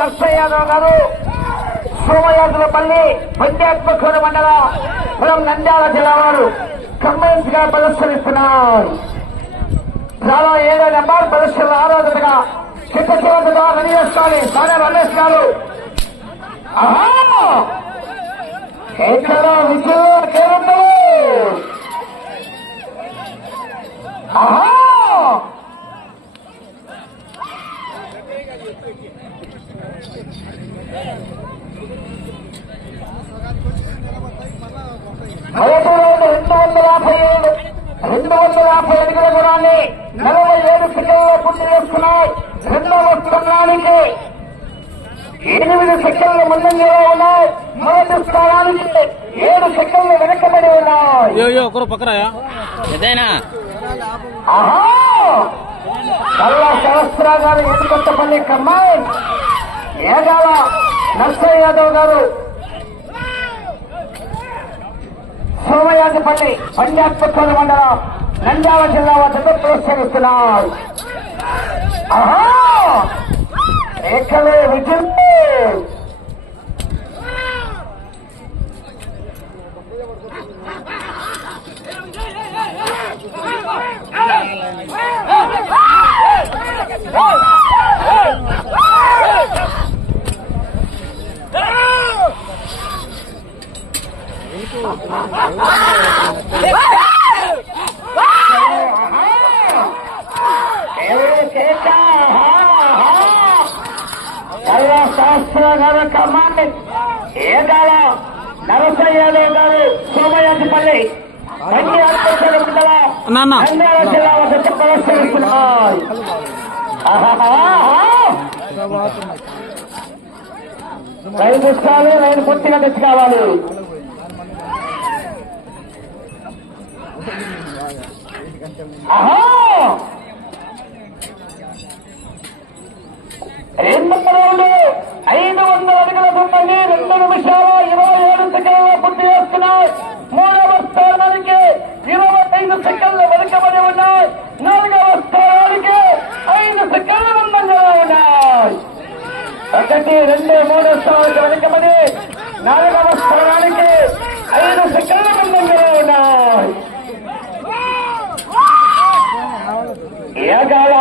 నర్సయ్య యాదవ్ గారు సోమయాజులపల్లి పంచాయత్మూరు మండలం నంద్యాల జిల్లా వారు కంబైన్స్ గా ప్రదర్శనిస్తున్నారు. చాలా 7వ నెంబర్ ప్రదర్శన ఆరాధనగా చిత్తశివంతగా రనివేసుకోవాలి. సానే రమేష్ గారు ఎక్కడ విజయం మొదటి రౌండ్ 250 అడుగుల దూరాన్ని 47 సెకండ్లో పూర్తి చేసుకున్నాయి. రెండవ స్థానానికి 8 సెకండ్లు ముందంజలో ఉన్నాయి. మొదటి స్థానానికి 7 సెకండ్లు వెనకబడి ఉన్నాయి. కల్లా శాస్త్రా గారు ఎదుకొత్తపల్లి కమ్మాయి ఏగాల నర్సయ్య యాదవ్ గారు సోమయాజుపల్లి పంచాయత్మూరు మండలం నంద్యాల జిల్లా వద్దకు ప్రోత్సహిస్తున్నారు. రేఖలే విజయం శాస్త్ర గారు కమాండ్ ఏగాల నరసయ్య యాదవ్ గారు సోమయాజుపల్లి పంచాయత్మూరు మండలం నంద్యాల జిల్లా వద్దకు ప్రదర్శనిస్తున్నారు. లైన్ తీసుకోవాలి. లైన్ పూర్తిగా తెచ్చుకోవాలి. రెండు రౌండ్ 500 అడుగుల దూరాన్ని 2 నిమిషాల 27 సెకండ్ల పూర్తి చేస్తున్నాయి. మూడవ స్థానానికి 25 సెకండ్లు వెనుకబడి ఉన్నాయి. 4వ స్థానానికి 5 సెకండ్ల ముందంజలో ఉన్నాయి. 1, 2, 3 స్థానానికి వెనుకబడి 4వ స్థానానికి 5 సెకండ్ల ముందంజలో ఉన్నాయి. ఏగాల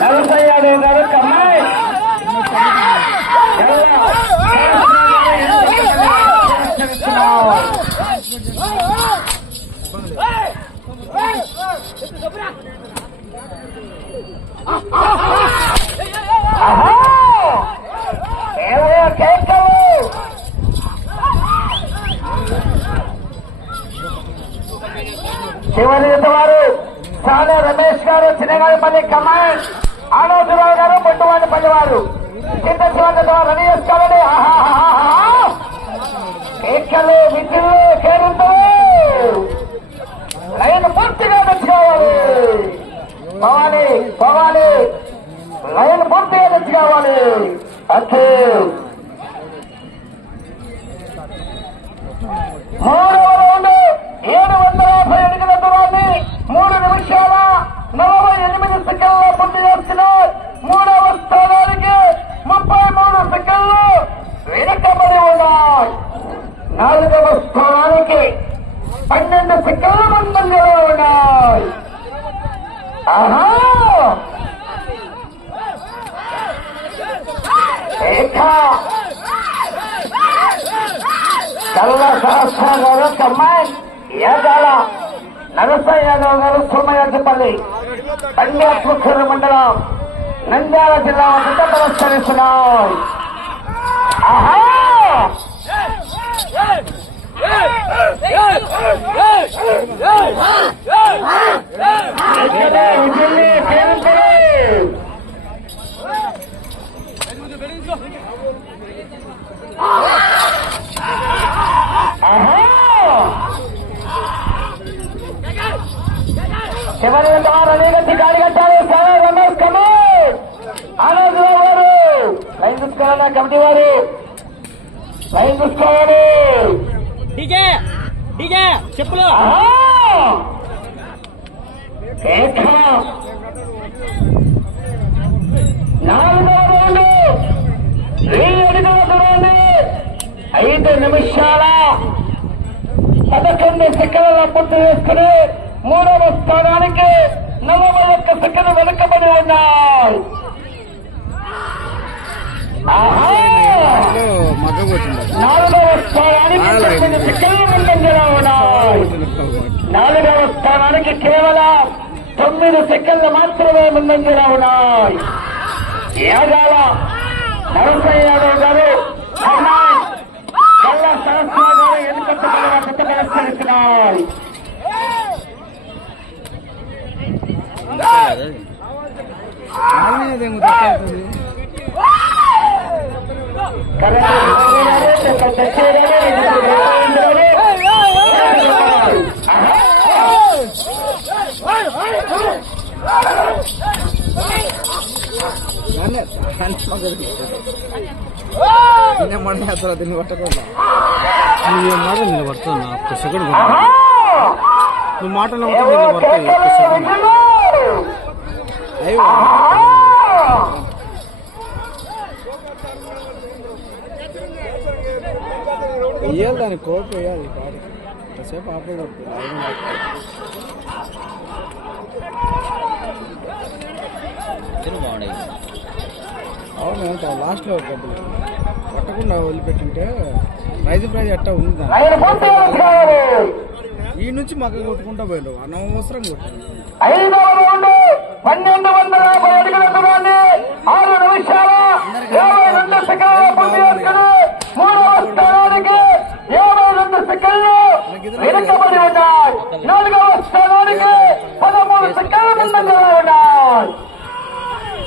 నరసయ్య యాదవ్ గారు కమ్మాయి చివరి వారు సానే రమేష్ గారు చిన్నగాడిపల్లి కమాండ్ ఆనోజురావు గారు బొట్టువాడిపల్లి వారు చిన్న శివంతో రెడీ చేసుకోవాలి. ఎక్కలు విద్యులు చేరుతారు. లైన్ పూర్తిగా తెచ్చుకోవాలి. పోవాలి. లైన్ పూర్తిగా తెచ్చుకోవాలి. ఓకే. 3వ రౌండ్ 750 అడుగుల దూరాన్ని 3 నిమిషాల 48 సెకండ్ల పూర్తి చేస్తున్నారు. 3వ స్థానానికి 33 సెకండ్లు వెనుకబడి ఉన్నాయి. 4వ స్థానానికి 12 సెకండ్ల ముందంజలో ఉన్నాయి. కల్లా శాస్త్ర గారు కమ్మాయి ఏగాల నరసయ్య యాదవ్ గారు సోమయాజుపల్లి పంచాయత్మూరు మండలం నంద్యాల జిల్లా వద్ద ప్రదర్శనిస్తున్నారు. చివరి అనేక గాడి కట్టాలి. సారా రమేష్ కమల్ ఆనందరావు గారు లైన్ చూసుకోవాలన్నా కమిటీ వారు లైన్ చూసుకోవాలి. డీజే డీజే చెప్పులు నాలుగవ రౌండ్ 5 నిమిషాల 11 సెకండ్ల పూర్తి చేసుకుని 3వ స్థానానికి 41 సెకండ్లు వెనుకబడి ఉన్నాయి. 4వ స్థానానికి 9 సెకండ్లు ముందంజలో ఉన్నాయి. 4వ స్థానానికి కేవలం 9 సెకండ్లు మాత్రమే ముందంజలో ఉన్నాయి. యాగాల నరసయ్య యాదవ్ గారు కళ్ళ సరస్వా గారు ఎన్నికట్టుగా కొత్త ప్రదర్శనిస్తున్నారు. మళ్ళీ అసలు దీన్ని పట్టకుండా నిలబడుతున్నా ఒక్క సెకండ్ నువ్వు మాటలు వేయాలి దాన్ని కోర్టు వేయాలి కాసేపు ఆపకూడదు. అవును లాస్ట్ లో పట్టకుండా వదిలిపెట్టింటే ప్రైజ్ ఎట్టా ఉంది ఈ నుంచి మగ్గ కొట్టుకుంటా పోయాడు అనవసరం కొట్టాడు. 1250 అడుగుల దూరాన్ని 6 నిమిషాల 52 సెకండ్ల పూర్తి చేసుకుని 3వ స్థానానికి 52 సెకండ్లు వెనుకబడి ఉన్నాయి. 4వ స్థానానికి 13 సెకండ్ల ముందంజలో ఉన్నాయి.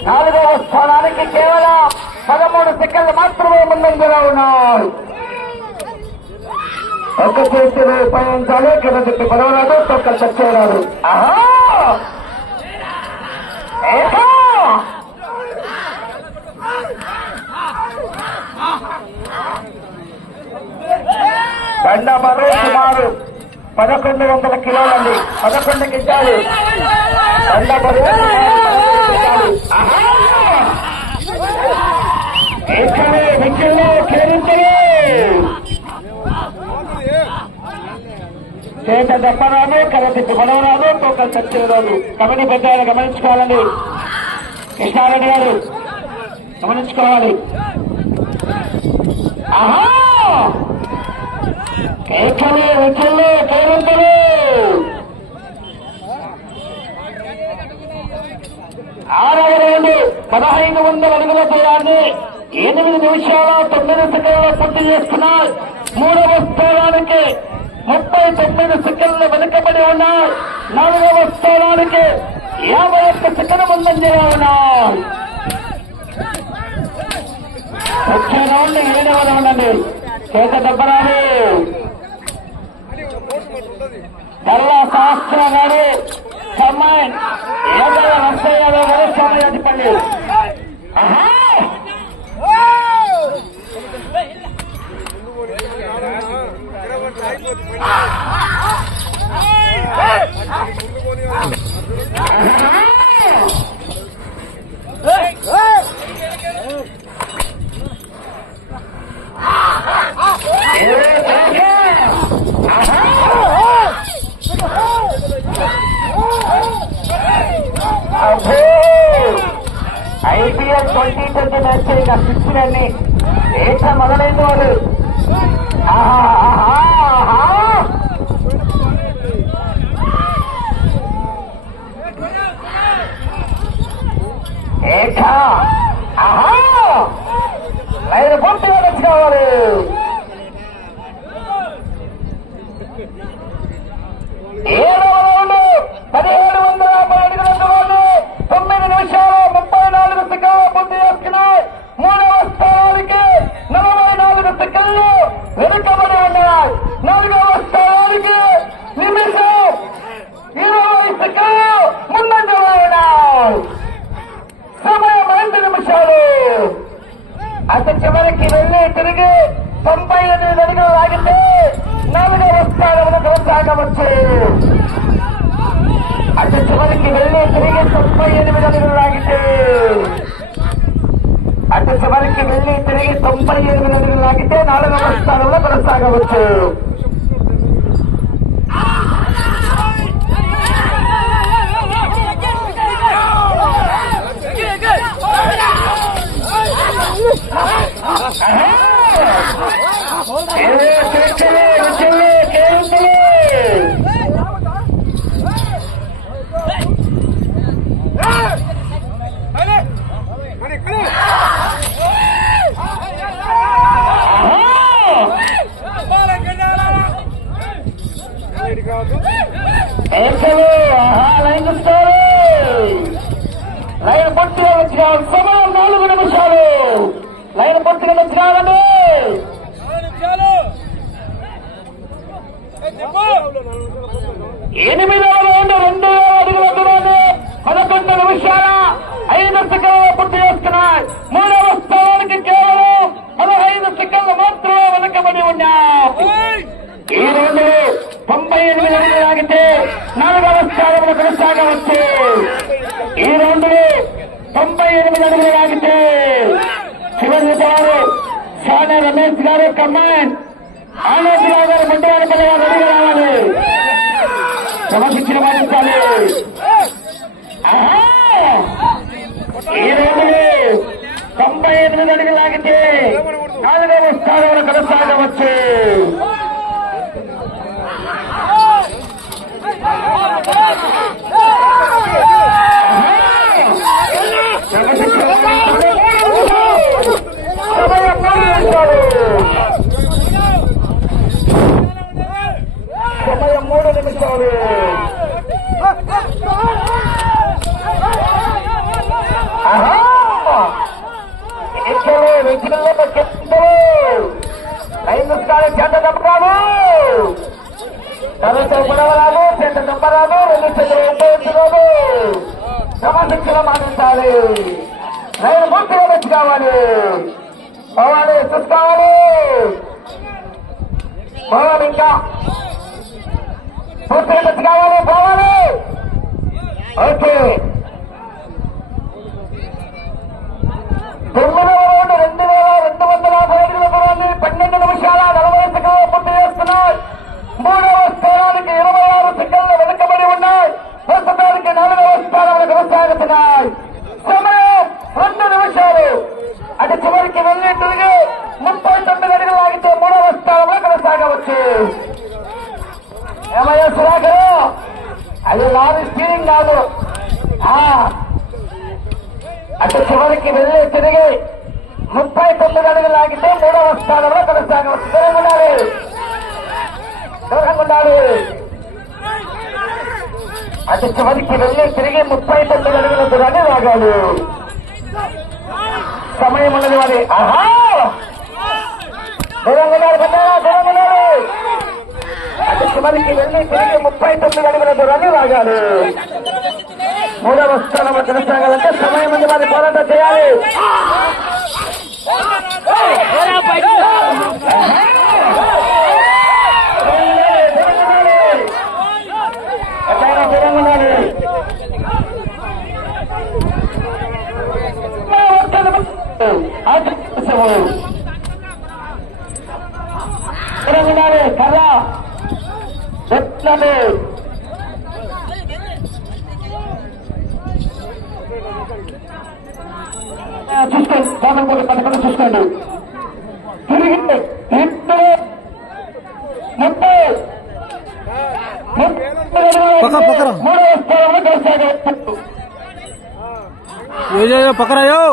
4వ స్థానానికి కేవలం 13 సెకండ్లు మాత్రమే ముందంజలో ఉన్నాయి. ఒక చేతిలో ఉపయోగించాలి, కింద తిప్పి పడవరాదు, తొక్కలు చచ్చేరాదు. బండ బరువు సుమారు 1100 కిలోలండి. 11 కింటాలు బండ బరువు విద్యలో కేరించలే చేత దప్పరాదు, కథ తిప్పి పడవరాదు, తోకలు చచ్చేరాదు. కబడ్డీ పెద్దలు గమనించుకోవాలండి. కృష్ణారెడ్డి గారు గమనించుకోవాలి. కేకలే విద్యలో కేరించలే 6వ రౌండ్ 1500 అడుగుల దూరాన్ని 8 నిమిషాల 9 సెకండ్ల పూర్తి చేసుకున్నారు. 3వ స్థానానికి 39 సెకండ్లు వెనుకబడి ఉన్నాయి. 4వ స్థానానికి 51 సెకండ్ల ముందంజలో ఉన్నాయి. వచ్చే రౌండ్ 7వ రౌండ్ అండి. చేత దెబ్బరాలు ధర్లా శాస్త్ర గారు కమ్మాయిన్ ఏదైనా రసయ్య గారు సమయాధిపల్లి. IPL 2020 మ్యాచ్ ఇంకా 6 రన్ని ఏట మొదలైంది వాడు. లైన్ పూర్తిగా తెచ్చుకోవాలి. 7వ రౌండ్ 1750 అడుగుల దూరాన్ని 9 నిమిషాల 34 సెకండ్ల పూర్తి చేసుకున్నాయి. 3వ స్థానానికి 44 సెకండ్లు వెనుకబడి ఉన్నాయి. 4వ స్థానానికి నిమిషం 20 సెకండ్లు ముందంజలో ఉన్నాయి. సమయం 2 నిమిషాలు. అతి చివరికి వెళ్లి తిరిగి 98 అడుగులు లాగితే 4వ స్థానంలో కొనసాగవచ్చు. అటు చివరికి వెళ్ళి తిరిగి 98 అడుగులు లాగితే అటు చివరికి వెళ్ళి తిరిగి 98 అడుగులు లాగితే 4వ స్థానంలో కొనసాగవచ్చు. లైన్ పూర్తిగా వచ్చిన సమయం 4 నిమిషాలు. లైన్ పూర్తిగా వచ్చినారండి. 8వ రౌండ్ 2 అడుగుల దూరాన్ని 11 నిమిషాల 5 సెకండ్లు పూర్తి చేస్తున్నాయి. 3వ స్థానానికి కేవలం 15 సెకండ్లు మాత్రమే వెనకబడి ఉన్నాయి. ఈ రౌండ్ 98 అడుగులు లాగితే 4వ స్థానంలో కొనసాగవచ్చు. ఈ రౌండ్ 98 అడుగులు లాగితే చివరి వారు సానా రమేష్ గారు కమాండ్ ఆలోచన గారు మండలాలపల్లి గారు రెడీగా రావాలి. క్రమశిక్షణ పాటించాలి. ఈ రౌండ్ 98 అడుగులు లాగితే 4వ స్థానంలో కొనసాగవచ్చు. సమయం 3 నిమిషాలు. ఐదు స్థానం చెంత తప్పరాదు, తనతో పడవరాదు, చెంత తప్పరాదు, 2 చెంతలు ఉపయోగించరాదు. క్రమశిక్షణ మానించాలి. లైన్ పూర్తిగా వచ్చి కావాలి. పోవాలి, చూసుకోవాలి. పోవాలి, ఇంకా పూర్తిగా వచ్చి కావాలి. పోవాలి. ఓకే. 9వ రౌండ్ 2250 అడుగుల దూరాన్ని 12 నిమిషాల 40 సెకండ్లు పూర్తి చేస్తున్నాయి. 3వ స్థానానికి 26 సెకండ్లు వెనుకబడి ఉన్నాయి. ప్రస్తుతానికి 4వ స్థానంలో కొనసాగుతున్నాయి. సమయం 2 నిమిషాలు. అటు చివరికి వెళ్ళి తిరిగి 39 అడుగులు లాగితే 3వ స్థానంలో కొనసాగవచ్చు. ఏమయ్యా సుధాకర్, అది లారీ స్టీరింగ్ కాదు. అటు చివరికి వెళ్ళి తిరిగి 39 అడుగులు లాగితే 3వ స్థానంలో కొనసాగవచ్చు. దూరంగా ఉండాలి, దూరంగా ఉండాలి. అటు చివరికి వెళ్ళి తిరిగి 39 అడుగుల దూరాన్ని లాగాలి. సమయం ఉన్నది మరి. దూరంగా ఉండాలి, పెద్దగా దూరంగా ఉండాలి. అటు చివరికి వెళ్ళి తిరిగి 39 అడుగుల దూరాన్ని లాగాలి. 3వ స్థానంలో కొనసాగాలంటే సమయం ఉంది మరి. పోరాటం చేయాలి. కర్ర చూసుకోండి, కామన్ కూడా పట్టుకొని చూసుకోండి. తిరిగి 30 3వ స్థానంలో కొనసాగవచ్చు. పక్కరాయో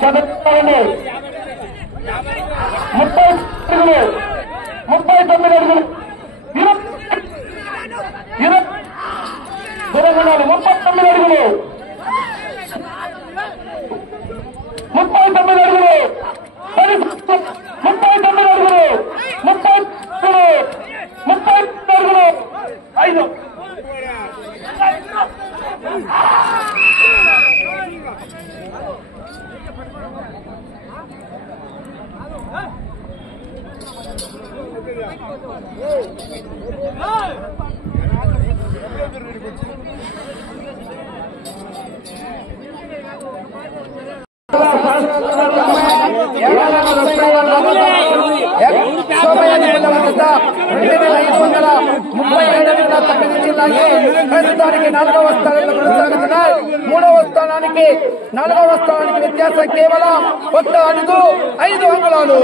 39 అడుగులు 39 అడుగులు 39 అడుగులు 39 అడుగులు 5 Huh? ప్రస్తుతానికి 4వ స్థానంలో కొనసాగుతున్నాయి. 3వ స్థానానికి 4వ స్థానానికి వ్యత్యాసం కేవలం 1 అడుగు 5 అంగుళాలు.